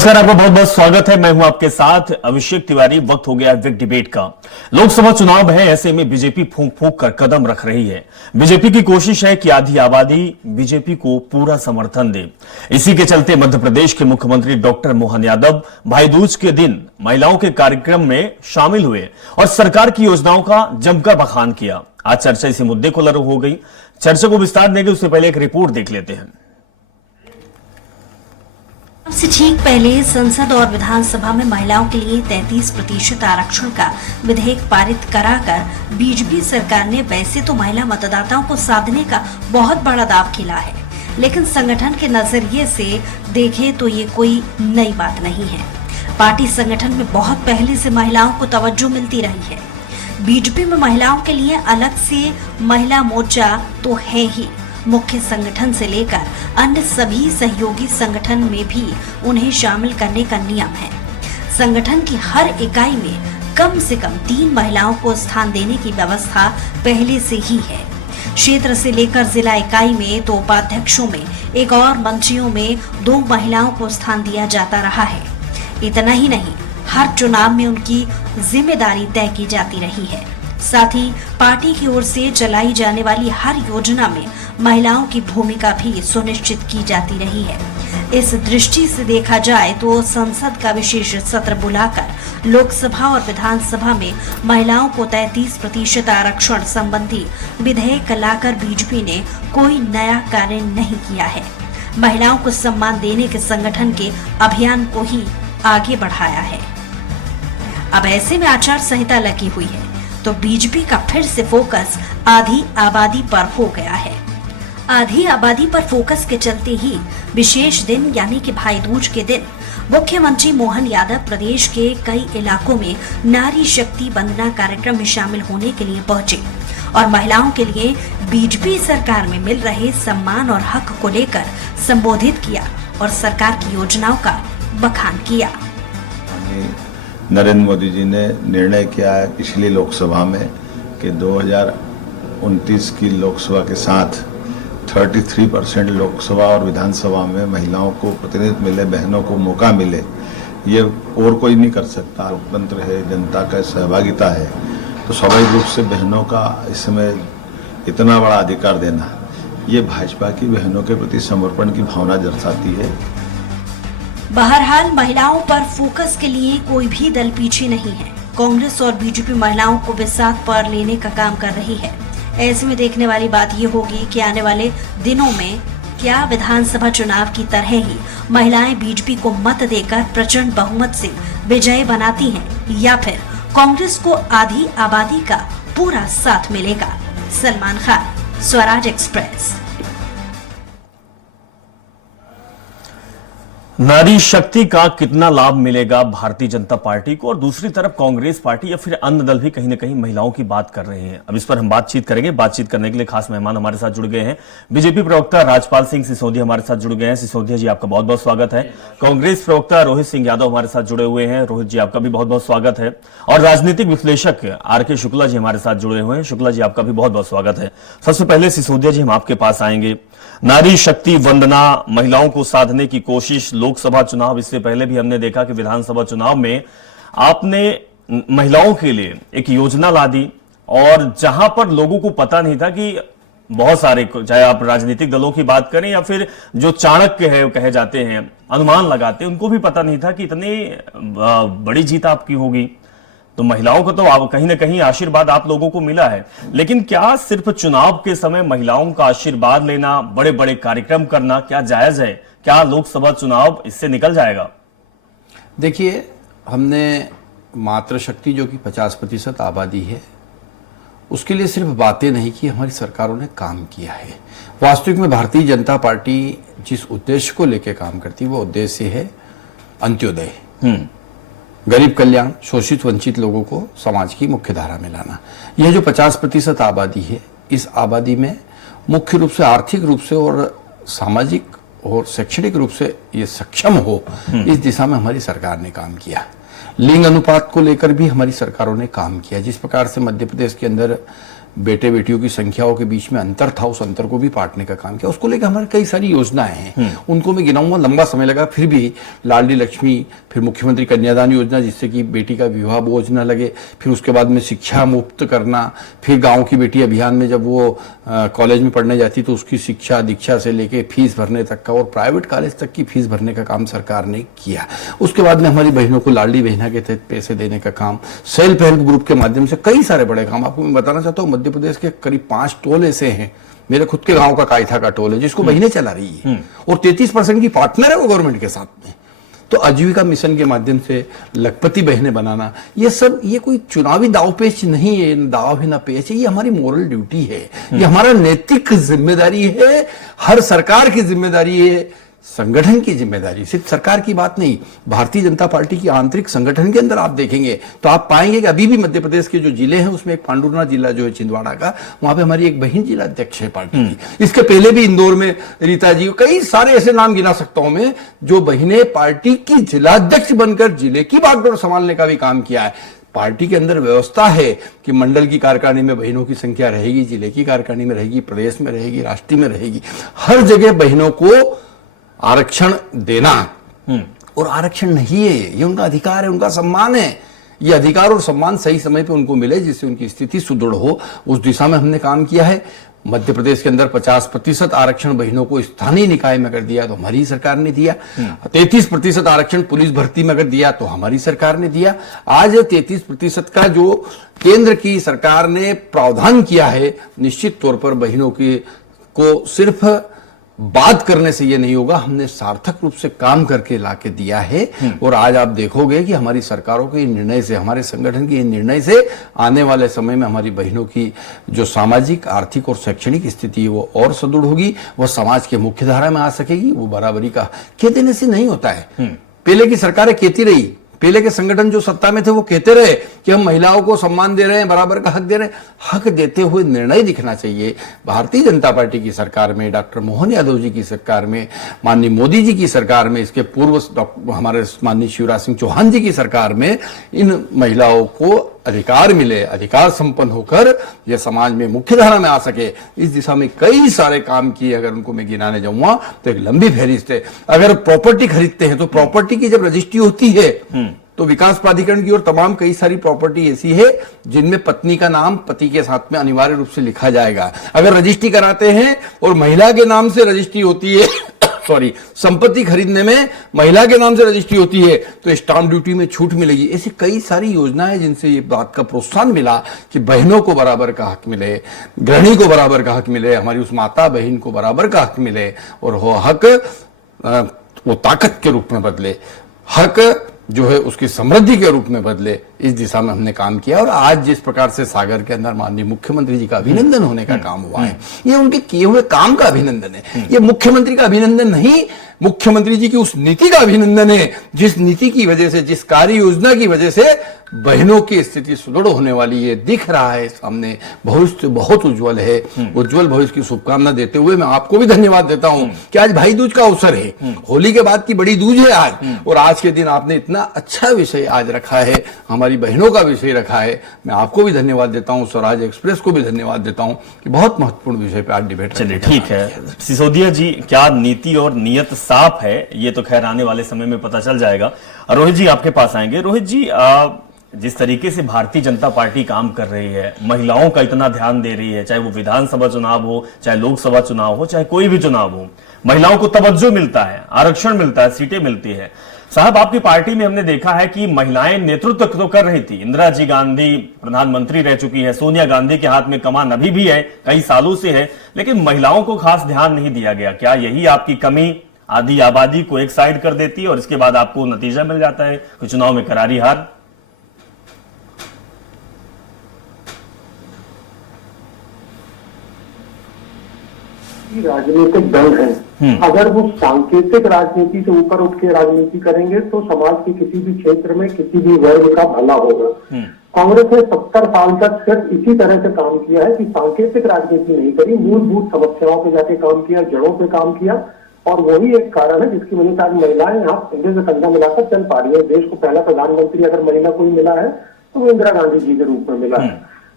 नमस्कार, आपका बहुत बहुत स्वागत है। मैं हूं आपके साथ अभिषेक तिवारी। वक्त हो गया बिग डिबेट का। लोकसभा चुनाव है, ऐसे में बीजेपी फूंक फूंक कर कदम रख रही है। बीजेपी की कोशिश है कि आधी आबादी बीजेपी को पूरा समर्थन दे। इसी के चलते मध्य प्रदेश के मुख्यमंत्री डॉक्टर मोहन यादव भाई दूज के दिन महिलाओं के कार्यक्रम में शामिल हुए और सरकार की योजनाओं का जमकर बखान किया। आज चर्चा इसी मुद्दे को लरू हो गई। चर्चा को विस्तार देंगे, उससे पहले एक रिपोर्ट देख लेते हैं। से ठीक पहले संसद और विधानसभा में महिलाओं के लिए 33% आरक्षण का विधेयक पारित कराकर बीजेपी सरकार ने वैसे तो महिला मतदाताओं को साधने का बहुत बड़ा दांव खेला है, लेकिन संगठन के नजरिए से देखें तो ये कोई नई बात नहीं है। पार्टी संगठन में बहुत पहले से महिलाओं को तवज्जो मिलती रही है। बीजेपी में महिलाओं के लिए अलग से महिला मोर्चा तो है ही, मुख्य संगठन से लेकर अन्य सभी सहयोगी संगठन में भी उन्हें शामिल करने का नियम है। संगठन की हर इकाई में कम से कम 3 महिलाओं को स्थान देने की व्यवस्था पहले से ही है। क्षेत्र से लेकर जिला इकाई में तो उपाध्यक्षों में एक और मंत्रियों में 2 महिलाओं को स्थान दिया जाता रहा है। इतना ही नहीं, हर चुनाव में उनकी जिम्मेदारी तय की जाती रही है। साथ ही पार्टी की ओर से चलाई जाने वाली हर योजना में महिलाओं की भूमिका भी सुनिश्चित की जाती रही है। इस दृष्टि से देखा जाए तो संसद का विशेष सत्र बुलाकर लोकसभा और विधानसभा में महिलाओं को 33% आरक्षण संबंधी विधेयक लाकर बीजेपी ने कोई नया कार्य नहीं किया है। महिलाओं को सम्मान देने के संगठन के अभियान को ही आगे बढ़ाया है। अब ऐसे में आचार संहिता लगी हुई है तो बीजेपी का फिर से फोकस आधी आबादी पर हो गया है। आधी आबादी पर फोकस के चलते ही विशेष दिन यानी कि भाई दूज के दिन मुख्यमंत्री मोहन यादव प्रदेश के कई इलाकों में नारी शक्ति वंदना कार्यक्रम में शामिल होने के लिए पहुंचे और महिलाओं के लिए बीजेपी सरकार में मिल रहे सम्मान और हक को लेकर संबोधित किया और सरकार की योजनाओं का बखान किया। नरेंद्र मोदी जी ने निर्णय किया है पिछली लोकसभा में कि 2029 की लोकसभा के साथ 33% लोकसभा और विधानसभा में महिलाओं को प्रतिनिधित्व मिले, बहनों को मौका मिले। ये और कोई नहीं कर सकता। लोकतंत्र है, जनता का सहभागिता है, तो स्वाभाविक रूप से बहनों का इसमें इतना बड़ा अधिकार देना, ये भाजपा की बहनों के प्रति समर्पण की भावना दर्शाती है। बहरहाल महिलाओं पर फोकस के लिए कोई भी दल पीछे नहीं है। कांग्रेस और बीजेपी महिलाओं को विसात पर लेने का काम कर रही है। ऐसे में देखने वाली बात ये होगी कि आने वाले दिनों में क्या विधानसभा चुनाव की तरह ही महिलाएं बीजेपी को मत देकर प्रचंड बहुमत से विजय बनाती हैं या फिर कांग्रेस को आधी आबादी का पूरा साथ मिलेगा। सलमान खान, स्वराज एक्सप्रेस। नारी शक्ति का कितना लाभ मिलेगा भारतीय जनता पार्टी को, और दूसरी तरफ कांग्रेस पार्टी या फिर अन्य दल भी कहीं ना कहीं महिलाओं की बात कर रहे हैं। अब इस पर हम बातचीत करेंगे। बातचीत करने के लिए खास मेहमान हमारे साथ जुड़ गए हैं। बीजेपी प्रवक्ता राजपाल सिंह सिसोदिया हमारे साथ जुड़ गए हैं। सिसोदिया जी, आपका बहुत बहुत स्वागत है। कांग्रेस प्रवक्ता रोहित सिंह यादव हमारे साथ जुड़े हुए हैं। रोहित जी, आपका भी बहुत बहुत स्वागत है। और राजनीतिक विश्लेषक आर.के. शुक्ला जी हमारे साथ जुड़े हुए हैं। शुक्ला जी, आपका भी बहुत बहुत स्वागत है। सबसे पहले सिसोदिया जी, हम आपके पास आएंगे। नारी शक्ति वंदना, महिलाओं को साधने की कोशिश, लोकसभा चुनाव, इससे पहले भी हमने देखा कि विधानसभा चुनाव में आपने महिलाओं के लिए एक योजना ला दी, और जहां पर लोगों को पता नहीं था कि बहुत सारे, चाहे आप राजनीतिक दलों की बात करें या फिर जो चाणक्य है कहे जाते हैं, अनुमान लगाते, उनको भी पता नहीं था कि इतनी बड़ी जीत आपकी होगी। तो महिलाओं को तो आप कहीं ना कहीं आशीर्वाद आप लोगों को मिला है, लेकिन क्या सिर्फ चुनाव के समय महिलाओं का आशीर्वाद लेना, बड़े बड़े कार्यक्रम करना क्या जायज है? क्या लोकसभा चुनाव इससे निकल जाएगा? देखिए, हमने मातृशक्ति जो कि 50% आबादी है, उसके लिए सिर्फ बातें नहीं की, हमारी सरकारों ने काम किया है। वास्तविक में भारतीय जनता पार्टी जिस उद्देश्य को लेकर काम करती है वो उद्देश्य है अंत्योदय, गरीब कल्याण, शोषित वंचित लोगों को समाज की मुख्य धारा में लाना। यह जो 50% आबादी है, इस आबादी में मुख्य रूप से आर्थिक रूप से और सामाजिक और शैक्षणिक रूप से ये सक्षम हो, इस दिशा में हमारी सरकार ने काम किया। लिंग अनुपात को लेकर भी हमारी सरकारों ने काम किया। जिस प्रकार से मध्य प्रदेश के अंदर बेटे बेटियों की संख्याओं के बीच में अंतर था, उस अंतर को भी पाटने का काम किया। उसको लेकर हमारे कई सारी योजनाएं हैं, उनको मैं गिनाऊंगा, लंबा समय लगा, फिर भी लाडली लक्ष्मी, फिर मुख्यमंत्री कन्यादान योजना जिससे कि बेटी का विवाह बोझ न लगे, फिर उसके बाद में शिक्षा मुफ्त करना, फिर गांव की बेटी अभियान में जब वो कॉलेज में पढ़ने जाती तो उसकी शिक्षा दीक्षा से लेके फीस भरने तक का और प्राइवेट कॉलेज तक की फीस भरने का काम सरकार ने किया। उसके बाद में हमारी बहनों को लाडली बहना के तहत पैसे देने का काम, सेल्फ हेल्प ग्रुप के माध्यम से कई सारे बड़े काम। आपको मैं बताना चाहता हूँ, मध्य प्रदेश के करीब 5 टोल ऐसे हैं, मेरे खुद के गांव का कायथा का टोल है जिसको बहनें चला रही है और 33% की पार्टनर है वो गवर्नमेंट के साथ में। तो आजीविका मिशन के माध्यम से लखपति बहनें बनाना, ये सब ये कोई चुनावी दावपेच नहीं है, दाव है ना पेच है, ये हमारी मोरल ड्यूटी है, ये हमारा नैतिक जिम्मेदारी है, हर सरकार की जिम्मेदारी है, संगठन की जिम्मेदारी। सिर्फ सरकार की बात नहीं, भारतीय जनता पार्टी की आंतरिक संगठन के अंदर आप देखेंगे तो आप पाएंगे कि अभी भी मध्य प्रदेश के जो जिले हैं उसमें एक पांडुरना जिला जो है छिंदवाड़ा का, वहां पे हमारी एक बहन जिला अध्यक्ष है पार्टी की। इसके पहले भी इंदौर में रीता जी, कई सारे ऐसे नाम गिना सकता हूं मैं, जो बहनें पार्टी की जिलाध्यक्ष बनकर जिले की बागडोर संभालने का भी काम किया है। पार्टी के अंदर व्यवस्था है कि मंडल की कार्यकारिणी में बहनों की संख्या रहेगी, जिले की कार्यकारिणी में रहेगी, प्रदेश में रहेगी, राष्ट्रीय में रहेगी, हर जगह बहनों को आरक्षण देना। और आरक्षण नहीं है, ये उनका अधिकार है, उनका सम्मान है। ये अधिकार और सम्मान सही समय पे उनको मिले जिससे उनकी स्थिति सुदृढ़ हो, उस दिशा में हमने काम किया है। मध्य प्रदेश के अंदर 50% आरक्षण बहनों को स्थानीय निकाय में कर दिया तो हमारी सरकार ने दिया। 33% आरक्षण पुलिस भर्ती में कर दिया तो हमारी सरकार ने दिया। आज 33% का जो केंद्र की सरकार ने प्रावधान किया है, निश्चित तौर पर बहनों की को सिर्फ बात करने से ये नहीं होगा, हमने सार्थक रूप से काम करके लाके दिया है। और आज आप देखोगे कि हमारी सरकारों के निर्णय से, हमारे संगठन के निर्णय से आने वाले समय में हमारी बहनों की जो सामाजिक, आर्थिक और शैक्षणिक स्थिति है वो और सुदृढ़ होगी, वो समाज के मुख्य धारा में आ सकेगी। वो बराबरी का कह देने से नहीं होता है। पहले की सरकारें कहती रही, पहले के संगठन जो सत्ता में थे वो कहते रहे कि हम महिलाओं को सम्मान दे रहे हैं, बराबर का हक दे रहे हैं। हक देते हुए निर्णय दिखना चाहिए। भारतीय जनता पार्टी की सरकार में, डॉक्टर मोहन यादव जी की सरकार में, माननीय मोदी जी की सरकार में, इसके पूर्व हमारे माननीय शिवराज सिंह चौहान जी की सरकार में इन महिलाओं को अधिकार मिले, अधिकार संपन्न होकर यह समाज में मुख्य धारा में आ सके, इस दिशा में कई सारे काम किए। अगर उनको मैं गिनाने जाऊंगा तो एक लंबी फहरिस्त है। अगर प्रॉपर्टी खरीदते हैं तो प्रॉपर्टी की जब रजिस्ट्री होती है तो विकास प्राधिकरण की और तमाम कई सारी प्रॉपर्टी ऐसी है जिनमें पत्नी का नाम पति के साथ में अनिवार्य रूप से लिखा जाएगा। अगर रजिस्ट्री कराते हैं और महिला के नाम से रजिस्ट्री होती है संपत्ति खरीदने में महिला के नाम से रजिस्ट्री होती है तो स्टाम्प ड्यूटी में छूट मिलेगी। ऐसी कई सारी योजनाएं जिनसे ये बात का प्रोत्साहन मिला कि बहनों को बराबर का हक मिले, गृहिणी को बराबर का हक मिले, हमारी उस माता बहन को बराबर का हक मिले और वो हक वो ताकत के रूप में बदले, हक जो है उसकी समृद्धि के रूप में बदले। इस दिशा में हमने काम किया और आज जिस प्रकार से सागर के अंदर माननीय मुख्यमंत्री जी का अभिनंदन होने का काम हुआ है, ये उनके किए हुए काम का अभिनंदन है। ये मुख्यमंत्री का अभिनंदन नहीं, मुख्यमंत्री जी की उस नीति का अभिनंदन है जिस नीति की वजह से, जिस कार्य योजना की वजह से बहनों की स्थिति सुदृढ़ होने वाली है। दिख रहा है सामने, भविष्य बहुत उज्जवल है। उज्जवल भविष्य की शुभकामना देते हुए मैं आपको भी धन्यवाद देता हूं कि आज भाई दूज का अवसर है, होली के बाद की बड़ी दूज है आज, और आज के दिन आपने इतना अच्छा विषय आज रखा है, हमारी बहनों का विषय रखा है। मैं आपको भी धन्यवाद देता हूं, स्वराज एक्सप्रेस को भी धन्यवाद देता हूं कि बहुत महत्वपूर्ण विषय पे आज डिबेट। चलिए ठीक है सिसोदिया जी, क्या नीति और नियत साफ है ये तो खैर आने वाले समय में पता चल जाएगा। रोहित जी आपके पास आएंगे। रोहित जी, जिस तरीके से भारतीय जनता पार्टी काम कर रही है, महिलाओं का इतना ध्यान दे रही है, चाहे वो विधानसभा चुनाव हो, चाहे लोकसभा चुनाव हो, चाहे कोई भी चुनाव हो, महिलाओं को तवज्जो मिलता है, आरक्षण मिलता है, सीटें मिलती है। साहब, आपकी पार्टी में हमने देखा है कि महिलाएं नेतृत्व तो कर रही थी। इंदिरा जी गांधी प्रधानमंत्री रह चुकी है, सोनिया गांधी के हाथ में कमान अभी भी है, कई सालों से है, लेकिन महिलाओं को खास ध्यान नहीं दिया गया। क्या यही आपकी कमी आधी आबादी को एक साइड कर देती है और इसके बाद आपको नतीजा मिल जाता है कि चुनाव में करारी हार? राजनीतिक दल हैं, अगर वो सांकेतिक राजनीति से ऊपर उठ के राजनीति करेंगे तो समाज के किसी भी क्षेत्र में किसी भी वर्ग का भला होगा। कांग्रेस ने 70 साल तक सिर्फ इसी तरह से काम किया है कि सांकेतिक राजनीति नहीं करी, मूलभूत समस्याओं पे जाके काम किया, जड़ों पे काम किया, और वही एक कारण है जिसकी वजह से आज महिलाएं यहाँ कंधे से कंधा मिलाकर चल पा रही है। देश को पहला प्रधानमंत्री अगर महिला कोई मिला है तो वो इंदिरा गांधी जी के रूप में मिला है।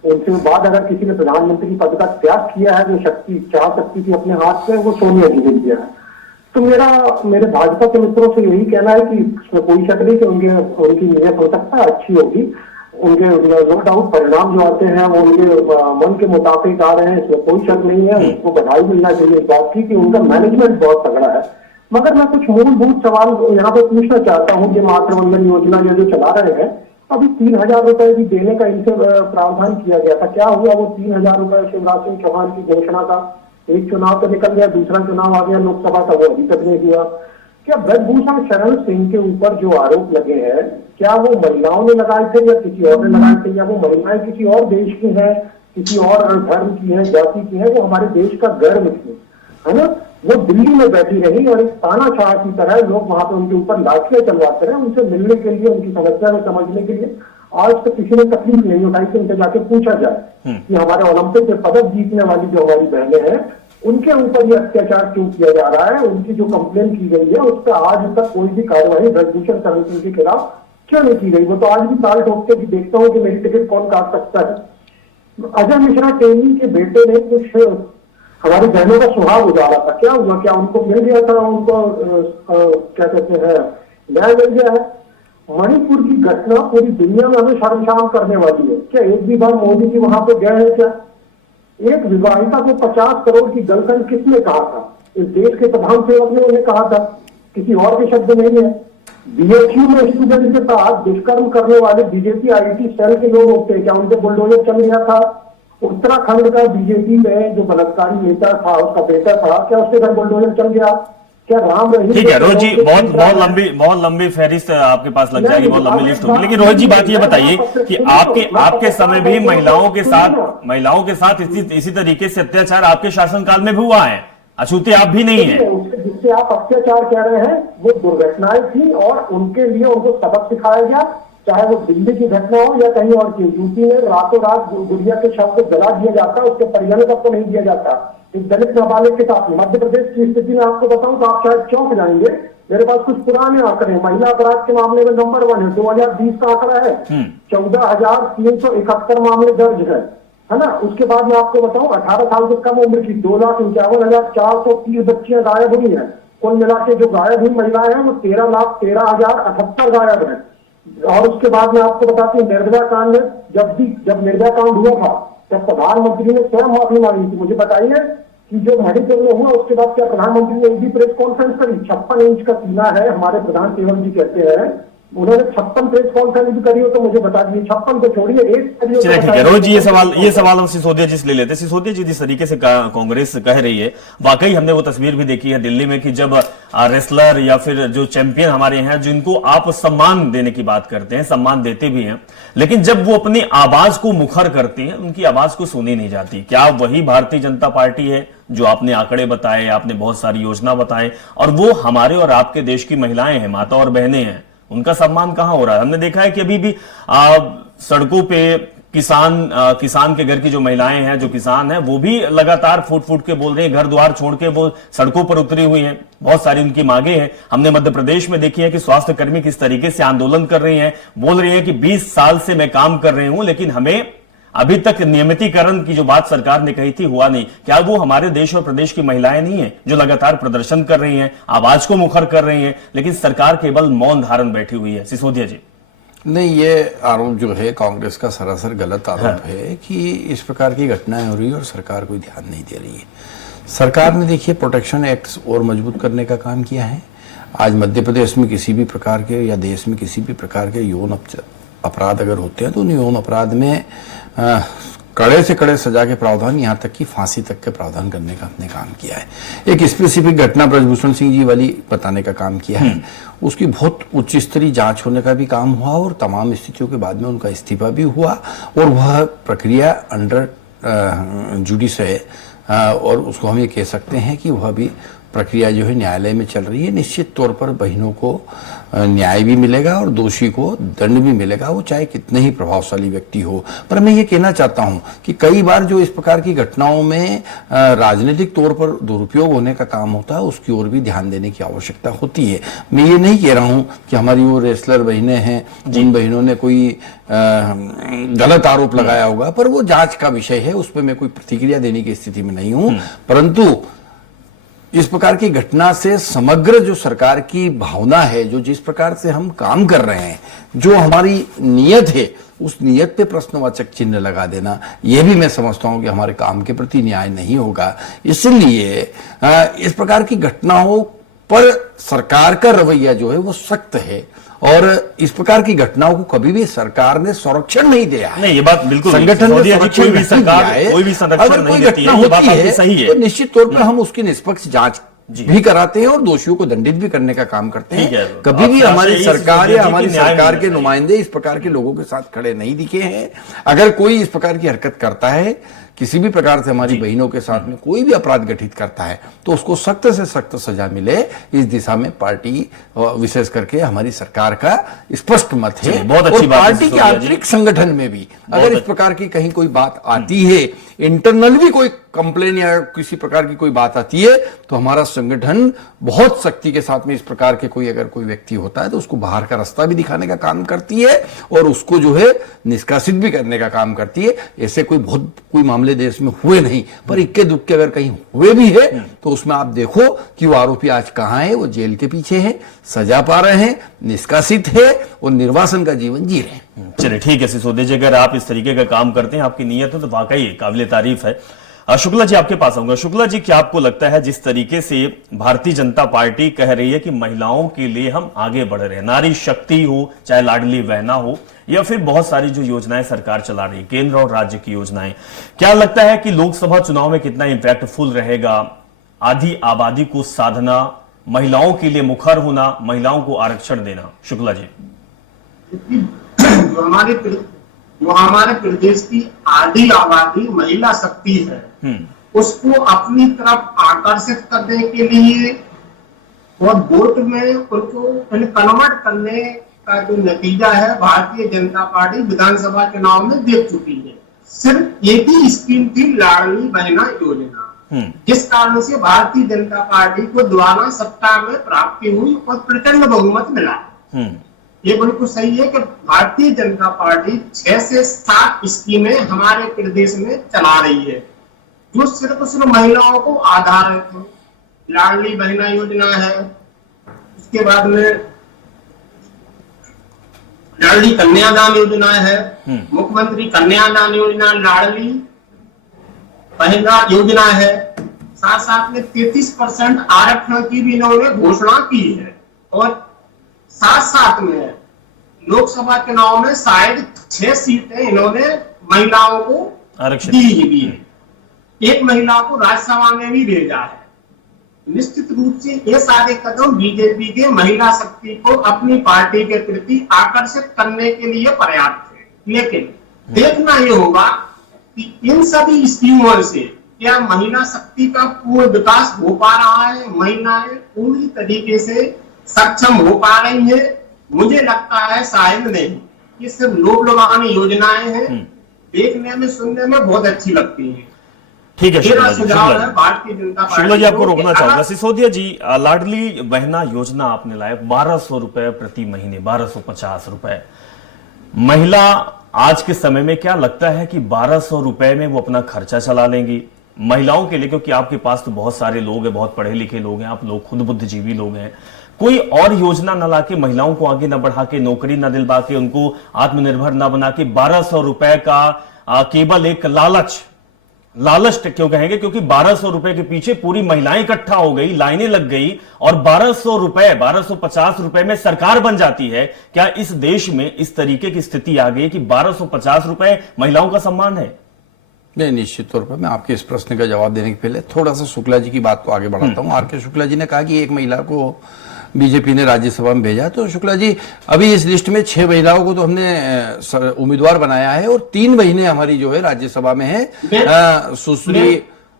उनके बाद अगर किसी ने प्रधानमंत्री पद का त्याग किया है, जो शक्ति चाह सकती थी अपने हाथ में, वो सोनिया जी ने किया है। तो मेरे भाजपा के मित्रों से यही कहना है कि इसमें कोई शक नहीं कि उनकी नीयत हो सकता है अच्छी होगी, उनके नो डाउट परिणाम जो आते हैं वो उनके मन के मुताबिक आ रहे हैं, इसमें कोई शक नहीं है। उनको बधाई मिलना चाहिए इस बात की कि उनका मैनेजमेंट बहुत तगड़ा है। मगर मैं कुछ मूलभूत सवाल यहाँ पे पूछना चाहता हूँ। ये मातृवंदन योजना ये जो चला रहे हैं, अभी 3,000 रुपए भी देने का इनसे प्रावधान किया गया था। क्या हुआ वो 3,000 रुपए शिवराज सिंह चौहान की घोषणा का? एक चुनाव तो निकल गया, दूसरा चुनाव आ गया लोकसभा का, वो अभी तक नहीं हुआ। क्या ब्रजभूषण शरण सिंह के ऊपर जो आरोप लगे हैं, क्या वो महिलाओं ने लगाए थे या किसी और ने लगाए थे, या वो महिलाएं किसी और देश की हैं, किसी और धर्म की हैं, जाति की हैं, वो हमारे देश का गर्व थी, है ना? वो दिल्ली में बैठी रही और एक तानाशाह की तरह लोग वहां पे उनके ऊपर लाठियां चलवाते रहे। उनसे मिलने के लिए, उनकी समस्या को समझने के लिए आज तक किसी ने तकलीफ नहीं उठाई कि उनसे जाके पूछा जाए कि हमारे ओलंपिक में पदक जीतने वाली जो हमारी बहनें हैं, उनके ऊपर ये अत्याचार क्यों किया जा रहा है। उनकी जो कंप्लेन की गई है उस पर आज तक कोई भी कार्रवाई ब्रजभूषण शरण सिंह के खिलाफ क्यों नहीं की गई। वो तो आज भी ताल ठोकते कि देखता हूँ कि मेरी टिकट कौन काट सकता है। अजय मिश्रा टेनी के बेटे ने कुछ हमारी बहनों का सुहाग उजाला था, क्या हुआ? क्या उनको मिल गया था? उनको क्या कहते हैं, न्याय मिल गया है? मणिपुर की घटना पूरी दुनिया में हमें शर्मशार करने वाली है। क्या एक भी बार मोदी जी वहां पे गए हैं? क्या एक विवाहिता को 50 करोड़ की गर्लफ्रेंड किसने कहा था? इस देश के प्रधान सेवक ने उन्हें कहा था, किसी और के शब्द नहीं है। बीएचयू में स्टूडेंट के साथ दुष्कर्म करने वाले बीजेपी आईटी सेल के लोग होते हैं, क्या उनके बुलडोजर चल गया था? उत्तराखंड का बीजेपी में जो बलात्कारी नेता था, उसका बेटा था, क्या उसके घर बुलडोजर चल गया? क्या राम रहीम? ठीक है रोहित जी, बहुत लंबी फहरिस्त आपके पास लग जाएगी, बहुत लंबी लिस्ट होगी। लेकिन रोहित जी बात ये बताइए कि आपके समय भी महिलाओं के साथ इसी तरीके से अत्याचार आपके शासनकाल में भी हुआ है, अछूते आप भी नहीं है। जिससे आप अत्याचार कह रहे हैं वो दुर्घटनाएं थी और उनके लिए उनको सबक सिखाया गया, चाहे वो दिल्ली की घटना हो या कहीं और की। यूपी में रातों रात गुड़िया के शव को जला दिया जाता, उसके परिजनों तक को नहीं दिया जाता। एक दलित नाबालिग के साथ मध्य प्रदेश की स्थिति में आपको बताऊं तो आप शायद चौंक जाएंगे। मेरे पास कुछ पुराने आंकड़े हैं। महिला अपराध के मामले में नंबर 1 है, 2020 का आंकड़ा है, 14,371 मामले दर्ज है ना? उसके बाद मैं आपको बताऊं 18 साल से कम उम्र की 2,51,430 बच्चियां गायब हुई हैं। कुल मिला के जो गायब हुई महिलाएं हैं वो 13,13,078 गायब हैं। और उसके बाद मैं आपको बताती हूँ निर्भया कांड में, जब निर्भया कांड हुआ था तब प्रधानमंत्री ने स्वयं माफी मांगी थी। मुझे बताइए कि जो मणिपुर में हुआ उसके बाद क्या प्रधानमंत्री ने एक भी प्रेस कॉन्फ्रेंस करी? 56 इंच का सीना है, हमारे प्रधान सेवक जी कहते हैं, उन्होंने 56 प्रेस कॉन्फ्रेंस भी करी हो तो मुझे बता दीजिए। 56 को छोड़िए, एक करी हो तो ठीक है रोहित जी, ये सवाल हम सिसोदिया जी से ले लेते हैं। सिसोदिया जी, जिस तरीके से कांग्रेस कह रही है, वाकई हमने वो तस्वीर भी देखी है दिल्ली में कि जब रेसलर या फिर जो चैंपियन हमारे हैं, जिनको आप सम्मान देने की बात करते हैं, सम्मान देते भी हैं, लेकिन जब वो अपनी आवाज को मुखर करती हैं, उनकी आवाज को सुनी नहीं जाती। क्या वही भारतीय जनता पार्टी है जो आपने आंकड़े बताए, आपने बहुत सारी योजना बताए, और वो हमारे और आपके देश की महिलाएं हैं, माता और बहनें हैं, उनका सम्मान कहां हो रहा है? हमने देखा है कि अभी भी सड़कों पे किसान के घर की जो महिलाएं हैं, जो किसान हैं, वो भी लगातार फूट के बोल रहे हैं, घर द्वार छोड़ के वो सड़कों पर उतरी हुई हैं, बहुत सारी उनकी मांगे हैं। हमने मध्य प्रदेश में देखी है कि स्वास्थ्य कर्मी किस तरीके से आंदोलन कर रही हैं, बोल रही हैं कि 20 साल से मैं काम कर रही हूं लेकिन हमें अभी तक नियमितीकरण की जो बात सरकार ने कही थी हुआ नहीं। क्या वो हमारे देश और प्रदेश की महिलाएं नहीं है जो लगातार प्रदर्शन कर रही हैं, आवाज को मुखर कर रही हैं, लेकिन सरकार केवल मौन धारण बैठी हुई है? सिसोदिया जी, नहीं, ये आरोप जो है कांग्रेस का सरासर गलत आरोप है कि इस प्रकार की घटनाएं हो रही है और सरकार कोई ध्यान नहीं दे रही है। सरकार ने देखिए प्रोटेक्शन एक्ट और मजबूत करने का काम किया है। आज मध्य प्रदेश में किसी भी प्रकार के या देश में किसी भी प्रकार के यौन अपराध अगर होते हैं तो उन यौन अपराध में कड़े से कड़े सजा के प्रावधान, यहाँ तक कि फांसी तक के प्रावधान करने का हमने काम किया है। एक स्पेसिफिक घटना ब्रजभूषण सिंह जी वाली बताने का काम किया है, उसकी बहुत उच्च स्तरीय जांच होने का भी काम हुआ और तमाम स्थितियों के बाद में उनका इस्तीफा भी हुआ और वह प्रक्रिया अंडर जुडिस है और उसको हम ये कह सकते हैं कि वह भी प्रक्रिया जो है न्यायालय में चल रही है। निश्चित तौर पर बहनों को न्याय भी मिलेगा और दोषी को दंड भी मिलेगा, वो चाहे कितने ही प्रभावशाली व्यक्ति हो। पर मैं ये कहना चाहता हूं कि कई बार जो इस प्रकार की घटनाओं में राजनीतिक तौर पर दुरुपयोग होने का काम होता है, उसकी ओर भी ध्यान देने की आवश्यकता होती है। मैं ये नहीं कह रहा हूं कि हमारी वो रेसलर बहनें हैं, जिन बहनों ने कोई गलत आरोप लगाया होगा, पर वो जांच का विषय है, उस पर मैं कोई प्रतिक्रिया देने की स्थिति में नहीं हूं। परंतु इस प्रकार की घटना से समग्र जो सरकार की भावना है, जो जिस प्रकार से हम काम कर रहे हैं, जो हमारी नीयत है, उस नीयत पे प्रश्नवाचक चिन्ह लगा देना, यह भी मैं समझता हूं कि हमारे काम के प्रति न्याय नहीं होगा। इसलिए इस प्रकार की घटनाओं पर सरकार का रवैया जो है वो सख्त है, और इस प्रकार की घटनाओं को कभी भी सरकार ने संरक्षण नहीं दिया है। नहीं, ये बात बिल्कुल संगठन ने संरक्षण कोई भी सरकार कोई भी संरक्षण नहीं देती है, ये बात आपकी सही है। तो निश्चित तौर पर हम उसकी निष्पक्ष जांच भी कराते हैं और दोषियों को दंडित भी करने का काम करते हैं। कभी भी हमारी सरकार या हमारी सरकार के नुमाइंदे इस प्रकार के लोगों के साथ खड़े नहीं दिखे हैं। अगर कोई इस प्रकार की हरकत करता है, किसी भी प्रकार से हमारी बहनों के साथ में कोई भी अपराध घटित करता है, तो उसको सख्त से सख्त सजा मिले, इस दिशा में पार्टी विशेष करके हमारी सरकार का स्पष्ट मत है। बहुत अच्छी और बात पार्टी के आंतरिक संगठन में भी अगर इस प्रकार की कहीं कोई बात आती है, इंटरनल भी कोई कंप्लेन या किसी प्रकार की कोई बात आती है, तो हमारा संगठन बहुत सख्ती के साथ में इस प्रकार के अगर कोई व्यक्ति होता है तो उसको बाहर का रास्ता भी दिखाने का काम करती है और उसको जो है निष्कासित भी करने का काम करती है। ऐसे कोई मामले देश में हुए नहीं, पर इक्के दुक्के अगर कहीं हुए भी है तो उसमें आप देखो कि वो आरोपी आज कहां है, वो जेल के पीछे है, सजा पा रहे हैं, निष्कासित है और निर्वासन का जीवन जी रहे हैं। चलिए ठीक है सिसोदिया जी, अगर आप इस तरीके का काम करते हैं, आपकी नीयत है तो वाकई काबिले तारीफ है। शुक्ला जी आपके पास आऊंगा। शुक्ला जी, क्या आपको लगता है जिस तरीके से भारतीय जनता पार्टी कह रही है कि महिलाओं के लिए हम आगे बढ़ रहे हैं, नारी शक्ति हो, चाहे लाडली बहना हो या फिर बहुत सारी जो योजनाएं सरकार चला रही है, केंद्र और राज्य की योजनाएं, क्या लगता है कि लोकसभा चुनाव में कितना इंपैक्टफुल रहेगा? आधी आबादी को साधना, महिलाओं के लिए मुखर होना, महिलाओं को आरक्षण देना। शुक्ला जी, जो हमारे प्रदेश की आधी आबादी महिला शक्ति है, उसको अपनी तरफ आकर्षित करने के लिए और वोट में उनको कन्वर्ट करने का जो नतीजा है, भारतीय जनता पार्टी विधानसभा चुनाव में देख चुकी है। सिर्फ एक ही स्कीम थी, लाडली बहना योजना, जिस कारण से भारतीय जनता पार्टी को दोबारा सत्ता में प्राप्ति हुई और प्रचंड बहुमत मिला। ये बिल्कुल सही है कि भारतीय जनता पार्टी 6 से 7 स्कीमें हमारे प्रदेश में चला रही है, जो सिर्फ महिलाओं को आधारित है। लाडली बहना योजना है, उसके बाद में लाडली कन्यादान योजना है, मुख्यमंत्री कन्यादान योजना, लाडली बहना योजना है, साथ साथ में 33% आरक्षण की भी इन्होंने घोषणा की है। और साथ साथ में लोकसभा चुनाव में शायद 6 सीटें इन्होंने महिलाओं को आरक्षण दी है। एक महिला को राज्यसभा में भी भेजा है। निश्चित रूप से ये सारे कदम बीजेपी के महिला शक्ति को अपनी पार्टी के प्रति आकर्षित करने के लिए पर्याप्त है। लेकिन देखना ये होगा कि इन सभी स्कीमों से क्या महिला शक्ति का पूर्ण विकास हो पा रहा है, महिलाएं पूरी तरीके से सक्षम हो पा रही है? मुझे लगता है शायद नहीं। ये सिर्फ लोक लुभावनी योजनाएं हैं, देखने में सुनने में बहुत अच्छी लगती हैं। ठीक है शुक्ला जी, भारतीय जनता पार्टी शुक्ला जी आपको रोकना चाहूंगा। सिसोदिया जी, लाडली बहना योजना आपने लाया 1200 रुपए प्रति महीने, 1250 रुपए। महिला आज के समय में क्या लगता है कि 1200 रुपए में वो अपना खर्चा चला लेंगी महिलाओं के लिए? क्योंकि आपके पास तो बहुत सारे लोग हैं, बहुत पढ़े लिखे लोग हैं, आप लोग खुद बुद्धिजीवी लोग हैं। कोई और योजना न लाके, महिलाओं को आगे न बढ़ा के, नौकरी न दिलवा के, उनको आत्मनिर्भर न बना के 1200 रुपए का केवल एक लालच क्यों कहेंगे? क्योंकि 1200 रुपए के पीछे पूरी महिलाएं इकट्ठा हो गई, लाइनें लग गई और 1200 रुपए, 1250 रुपए में सरकार बन जाती है। क्या इस देश में इस तरीके की स्थिति आ गई कि 1250 रुपए महिलाओं का सम्मान है? नहीं, निश्चित तौर पर मैं आपके इस प्रश्न का जवाब देने के पहले थोड़ा सा शुक्ला जी की बात को आगे बढ़ाता हूं। आर के शुक्ला जी ने कहा कि एक महिला को बीजेपी ने राज्यसभा में भेजा, तो शुक्ला जी अभी इस लिस्ट में 6 महिलाओं को तो हमने उम्मीदवार बनाया है और 3 बहनें हमारी जो है राज्यसभा में है, सुश्री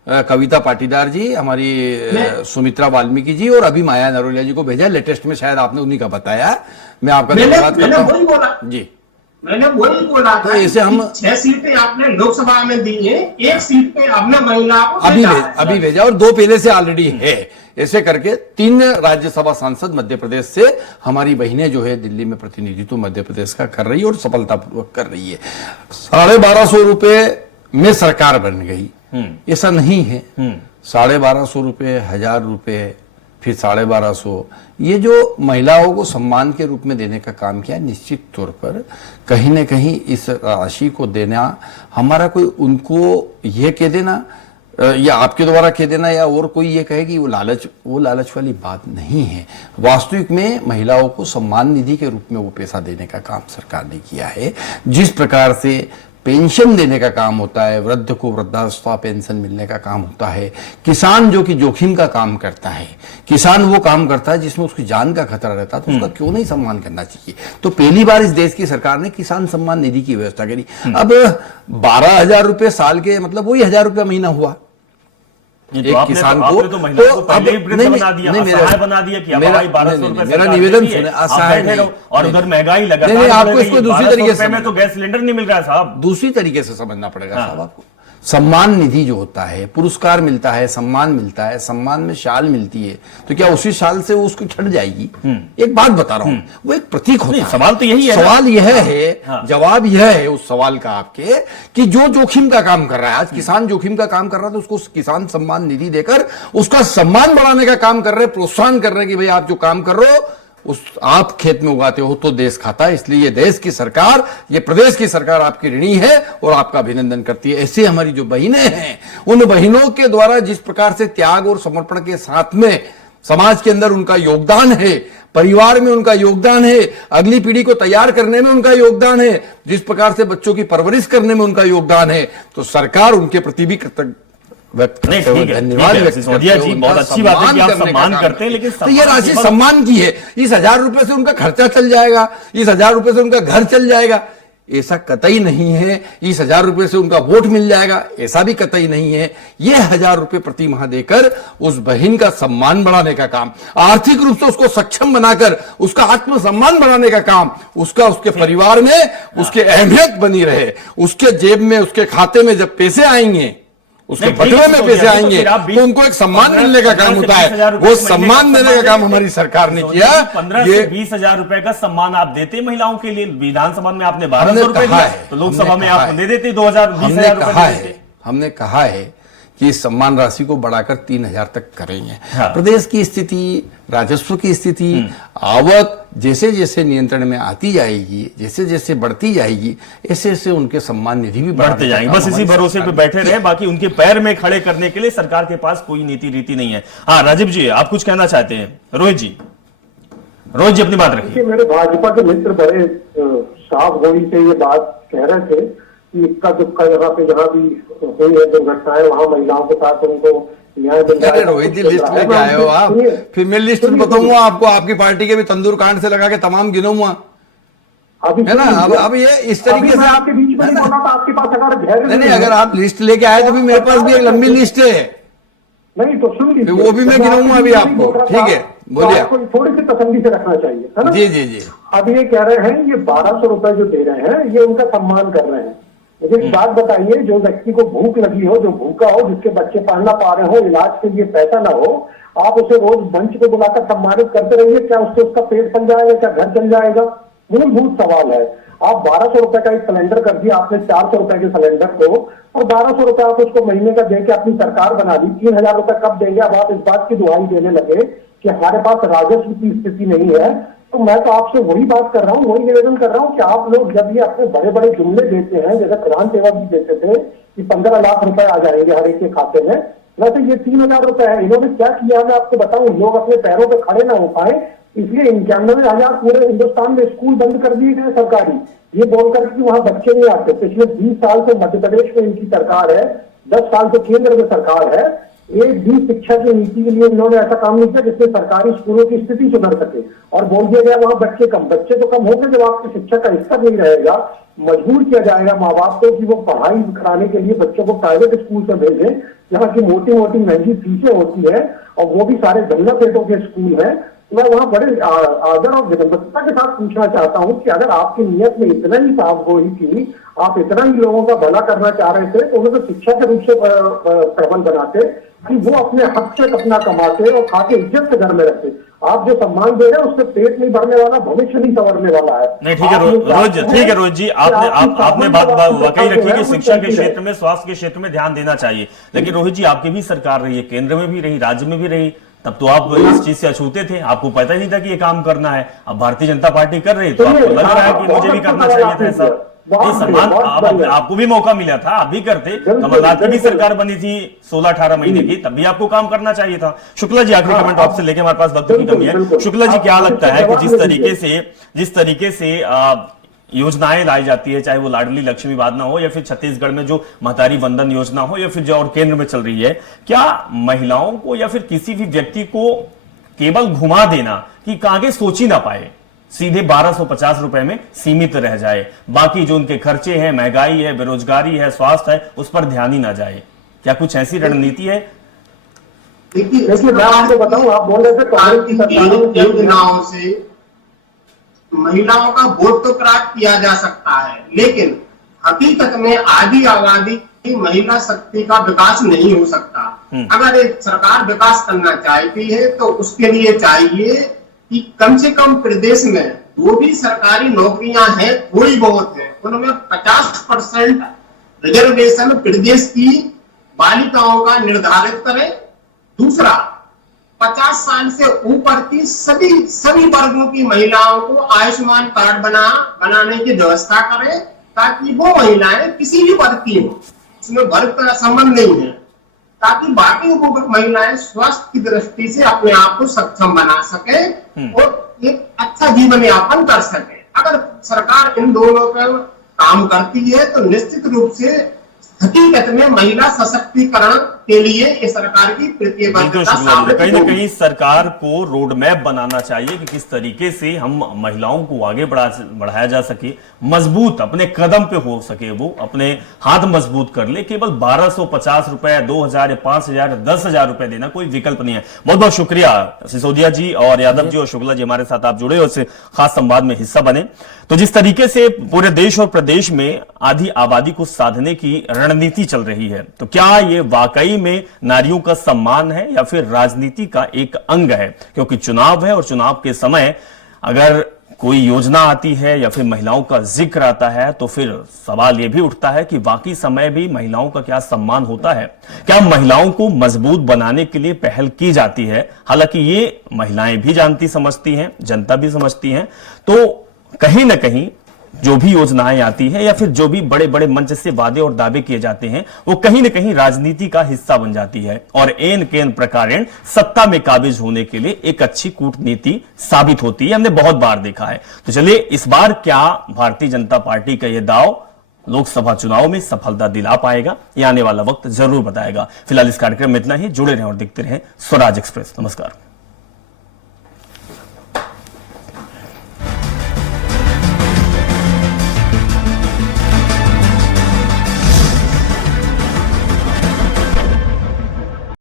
कविता पाटीदार जी, हमारी सुमित्रा वाल्मीकि जी और अभी माया नरोलिया जी को भेजा। लेटेस्ट में शायद आपने उन्हीं का बताया। मैं आपका धन्यवाद करता हूं। वही बोला जी, मैंने वही बोला तो था इसे हम 6 सीटें आपने लोकसभा में दी है, 1 सीट पे आपने महिलाओं को अभी भेजा और 2 पहले से ऑलरेडी है। ऐसे करके 3 राज्यसभा सांसद मध्य प्रदेश से हमारी बहनें जो है दिल्ली में प्रतिनिधित्व मध्य प्रदेश का कर रही है और सफलतापूर्वक कर रही है। 1250 रुपए में सरकार बन गई, ऐसा नहीं है। 1250 रुपए, 1000 रुपए, फिर 1250, ये जो महिलाओं को सम्मान के रूप में देने का काम किया, निश्चित तौर पर कहीं न कहीं इस राशि को देना हमारा कोई उनको ये कह देना या आपके द्वारा कह देना या और कोई ये कहे कि वो लालच वाली बात नहीं है। वास्तविक में महिलाओं को सम्मान निधि के रूप में वो पैसा देने का काम सरकार ने किया है। जिस प्रकार से पेंशन देने का काम होता है, वृद्ध को वृद्धावस्था पेंशन मिलने का काम होता है, किसान जो कि जोखिम का काम करता है, किसान वो काम करता है जिसमें उसकी जान का खतरा रहता है, तो उसका क्यों नहीं सम्मान करना चाहिए। तो पहली बार इस देश की सरकार ने किसान सम्मान निधि की व्यवस्था करी। अब 12,000 रुपए साल के, मतलब वही 1,000 रुपया महीना हुआ एक किसान को। तो महिलाओं को पहले ही वृद्ध बना दिया, असहाय बना दिया कि भाई 1200 रुपए मेरा निवेदन सुने, असहाय नहीं, और उधर महंगाई लगा। नहीं, आपको इसको दूसरी तरीके से में तो गैस सिलेंडर नहीं मिल रहा है साहब, दूसरी तरीके से समझना पड़ेगा साहब आपको। सम्मान निधि जो होता है, पुरस्कार मिलता है, सम्मान मिलता है, सम्मान में शाल मिलती है, तो क्या उसी शाल से वो उसको छट जाएगी? एक बात बता रहा हूं, वो एक प्रतीक होता है। सवाल तो यही है, सवाल यह है, जवाब यह है उस सवाल का आपके कि जो जोखिम का काम कर रहा है, आज किसान जोखिम का काम कर रहा है, तो उसको किसान सम्मान निधि देकर उसका सम्मान बढ़ाने का काम कर रहे, प्रोत्साहन कर रहे कि भाई आप जो काम कर रहे हो उस आप खेत में उगाते हो तो देश खाता है। इसलिए ये देश की सरकार, ये प्रदेश की सरकार आपकी ऋणी है और आपका अभिनंदन करती है। ऐसे हमारी जो बहनें हैं, उन बहनों के द्वारा जिस प्रकार से त्याग और समर्पण के साथ में समाज के अंदर उनका योगदान है, परिवार में उनका योगदान है, अगली पीढ़ी को तैयार करने में उनका योगदान है, जिस प्रकार से बच्चों की परवरिश करने में उनका योगदान है, तो सरकार उनके प्रति भी धन्यवाद व्यक्त करते हैं। जी, बहुत अच्छी बात है कि आप सम्मान करते हैं, लेकिन तो ये राशि सम्मान की है। इस 1,000 रुपए से उनका खर्चा चल जाएगा, इस 1,000 रुपए से उनका घर चल जाएगा, ऐसा कतई नहीं है। इस 1,000 रुपए से उनका वोट मिल जाएगा, ऐसा भी कतई नहीं है। ये 1,000 रुपए प्रति माह देकर उस बहन का सम्मान बढ़ाने का काम, आर्थिक रूप से उसको सक्षम बनाकर उसका आत्मसम्मान बढ़ाने का काम, उसका उसके परिवार में उसकी अहमियत बनी रहे, उसके जेब में, उसके खाते में जब पैसे आएंगे, उसके बटुए में पैसे आएंगे, तो उनको एक सम्मान मिलने का काम होता है। वो सम्मान देने का काम हमारी सरकार ने किया। 15 से 20,000 रुपए का सम्मान आप देते महिलाओं के लिए। विधानसभा में आपने 1,200 रुपए दिया, तो लोकसभा में आप दे देते 20,000 रुपए। हमने कहा है कि इस सम्मान राशि को बढ़ाकर 3,000 तक करेंगे। हाँ। प्रदेश की स्थिति, राजस्व की स्थिति, आवक जैसे जैसे नियंत्रण में आती जाएगी, जैसे जैसे बढ़ती जाएगी, ऐसे ऐसे उनके सम्मान निधि भी बढ़ते जाएंगे। बस इसी भरोसे पे बैठे रहे, बाकी उनके पैर में खड़े करने के लिए सरकार के पास कोई नीति रीति नहीं है। हाँ राजीव जी, आप कुछ कहना चाहते हैं? रोहित जी अपनी बात रखिए। मेरे भाजपा के मित्र बड़े साफ गोली से ये बात कह रहे थे कि इक्का दुक्का यहाँ पे जहाँ भी हुई है दुर्घटनाएं, वहां महिलाओं के साथ उनको न्याय मिल रहा है। रोहित जी लिस्ट लेके आए हो आप, फिर मैं लिस्ट बताऊंगा आपको, आपकी पार्टी के भी तंदूर कांड से लगा के तमाम गिनूंगा, है ना। अब ये इस तरीके से आपके बीच में नहीं बोला था, आपके पास अगर नहीं, अगर आप लिस्ट लेके आए तो भी मेरे पास भी एक लंबी लिस्ट है। नहीं तो सुन लीजिए, वो भी मैं गिनूंगा अभी आपको, ठीक है बोलिए। थोड़ी सी तसल्ली से रखना चाहिए, है ना। जी जी जी। अब ये कह रहे हैं ये 1,200 रुपए जो दे रहे हैं, ये उनका सम्मान कर रहे हैं। मुझे एक बात बताइए, जो व्यक्ति को भूख लगी हो, जो भूखा हो, जिसके बच्चे पढ़ ना पा रहे हो, इलाज के लिए पैसा ना हो, आप उसे रोज मंच पे बुलाकर सम्मानित करते रहिए, क्या उससे उसका पेट बन जाएगा, क्या घर चल जाएगा? मूलभूत सवाल है। आप 1,200 रुपए का एक सिलेंडर कर दिया आपने 400 रुपए के सिलेंडर को, और 1,200 रुपए आप उसको महीने का देके अपनी सरकार बना दी। 3,000 रुपए कब देंगे? अब आप इस बात की दुहाई देने लगे कि हमारे पास राजस्व की स्थिति नहीं है। तो मैं तो आपसे वही बात कर रहा हूँ, वही निवेदन कर रहा हूँ कि आप लोग जब ये अपने बड़े बड़े जुमले देते हैं, जैसे प्रधान सेवक भी देते थे कि 15 लाख रुपए आ जाएंगे हर एक के खाते में, वैसे ये 3,000 रुपए है। इन्होंने क्या किया मैं आपको बताऊं, लोग अपने पैरों पे खड़े ना हो पाए, इसलिए 91,000 पूरे हिंदुस्तान में स्कूल बंद कर दिए गए सरकारी, ये बोलकर कि वहां बच्चे नहीं आते। पिछले 20 साल से मध्य प्रदेश में इनकी सरकार है, 10 साल से केंद्र में सरकार है, एक भी शिक्षा की नीति के लिए इन्होंने ऐसा काम नहीं किया जिससे सरकारी स्कूलों की स्थिति सुधर सके। और बोल दिया गया वहां बच्चे तो कम होंगे जब आपकी शिक्षा का स्तर नहीं रहेगा। मजबूर किया जाएगा माँ बाप को कि वो पढ़ाई कराने के लिए बच्चों को प्राइवेट स्कूल से भेजें, यहाँ की मोटी मोटी महंगी फीसें होती है और वो भी सारे गल्ला पेटों के स्कूल हैं। मैं वहाँ बड़े आदर और विनम्रता के साथ पूछना चाहता हूँ कि अगर आपकी नियत में इतना ही साफगोई थी, आप इतना ही लोगों का भला करना चाह रहे थे, तो उन्हें तो शिक्षा के रूप से प्रबल बनाते कि वो अपने हक से अपना कमाते और खा के इज्जत से घर में रहते। आप जो सम्मान दे रहे हैं उससे पेट नहीं भरने वाला, भविष्य नहीं संवरने वाला है। नहीं, ठीक है रोहित जी, आपने बात वाकई रखी कि शिक्षा के क्षेत्र में, स्वास्थ्य के क्षेत्र में ध्यान देना चाहिए, लेकिन रोहित जी आपकी भी सरकार रही है, केंद्र में भी रही, राज्य में भी रही, तब तो आप इस चीज से अछूते थे, आपको पता ही नहीं था कि ये काम करना है। अब भारतीय जनता पार्टी कर रही है तो आपको लग रहा है कि मुझे भी करना चाहिए था ऐसा। सम्मान आपको भी मौका मिला था, आप भी करते। कमलनाथ की भी सरकार बनी थी 16-18 महीने की, तब भी आपको काम करना चाहिए था। शुक्ला जी, आखिरी कमेंट आपसे लेके, हमारे पास वक्त की कमी है। शुक्ला जी, क्या लगता है कि जिस तरीके से योजनाएं लाई जाती है, चाहे वो लाडली लक्ष्मी योजना हो या फिर छत्तीसगढ़ में जो महतारी वंदन योजना हो या फिर जो और केंद्र में चल रही है, क्या महिलाओं को या फिर किसी भी व्यक्ति को केवल घुमा देना कि आगे सोच ही ना पाए, सीधे 1250 रुपए में सीमित रह जाए, बाकी जो उनके खर्चे हैं, महंगाई है, बेरोजगारी है, स्वास्थ्य है, उस पर ध्यान ही ना जाए, क्या कुछ ऐसी रणनीति है? देखिए मैं आपको बताऊं, आप बोल रहे थे कांग्रेस की सरकार योजनाओं से महिलाओं का वोट तो प्राप्त किया जा सकता है, लेकिन हकीकत में आधी आबादी की महिला शक्ति का विकास नहीं हो सकता। अगर एक सरकार विकास करना चाहती है तो उसके लिए चाहिए कि कम से कम प्रदेश में जो भी सरकारी नौकरियां हैं, थोड़ी बहुत है, उनमें 50% रिजर्वेशन प्रदेश की बालिकाओं का निर्धारित करें। दूसरा, 50 साल से ऊपर की सभी वर्गों की महिलाओं को आयुष्मान कार्ड बनाने की व्यवस्था करें, ताकि वो महिलाएं किसी भी वर्ग की हो, उसमें वर्ग का संबंध नहीं है, ताकि बाकी वो महिलाएं स्वास्थ्य की दृष्टि से अपने आप को सक्षम बना सके और एक अच्छा जीवन यापन कर सके। अगर सरकार इन दोनों पर काम करती है तो निश्चित रूप से हकीकत में महिला सशक्तिकरण के लिए इस सरकार की प्रतिबद्धता साबित कहीं ना कहीं सरकार को रोड मैप बनाना चाहिए कि किस तरीके से हम महिलाओं को आगे बढ़ाया जा सके, मजबूत अपने कदम पे हो सके, वो अपने हाथ मजबूत कर ले। केवल 1250 रुपए, 2000, 5000, 10,000 रुपए देना कोई विकल्प नहीं है। बहुत बहुत शुक्रिया सिसोदिया जी और यादव जी और शुक्ला जी, हमारे साथ आप जुड़े और इस खास संवाद में हिस्सा बने। तो जिस तरीके से पूरे देश और प्रदेश में आधी आबादी को साधने की रणनीति चल रही है, तो क्या ये वाकई में नारियों का सम्मान है या फिर राजनीति का एक अंग है? क्योंकि चुनाव है और चुनाव के समय अगर कोई योजना आती है या फिर महिलाओं का जिक्र आता है तो फिर सवाल यह भी उठता है कि बाकी समय भी महिलाओं का क्या सम्मान होता है? क्या महिलाओं को मजबूत बनाने के लिए पहल की जाती है? हालांकि ये महिलाएं भी जानती समझती हैं, जनता भी समझती है, तो कहीं ना कहीं जो भी योजनाएं आती है या फिर जो भी बड़े बड़े मंच से वादे और दावे किए जाते हैं, वो कहीं ना कहीं राजनीति का हिस्सा बन जाती है और एन केन प्रकारेण सत्ता में काबिज होने के लिए एक अच्छी कूटनीति साबित होती है। हमने बहुत बार देखा है। तो चलिए, इस बार क्या भारतीय जनता पार्टी का यह दाव लोकसभा चुनाव में सफलता दिला पाएगा? ये आने वाला वक्त जरूर बताएगा। फिलहाल इस कार्यक्रम में इतना ही। जुड़े रहें और देखते रहें स्वराज एक्सप्रेस। नमस्कार।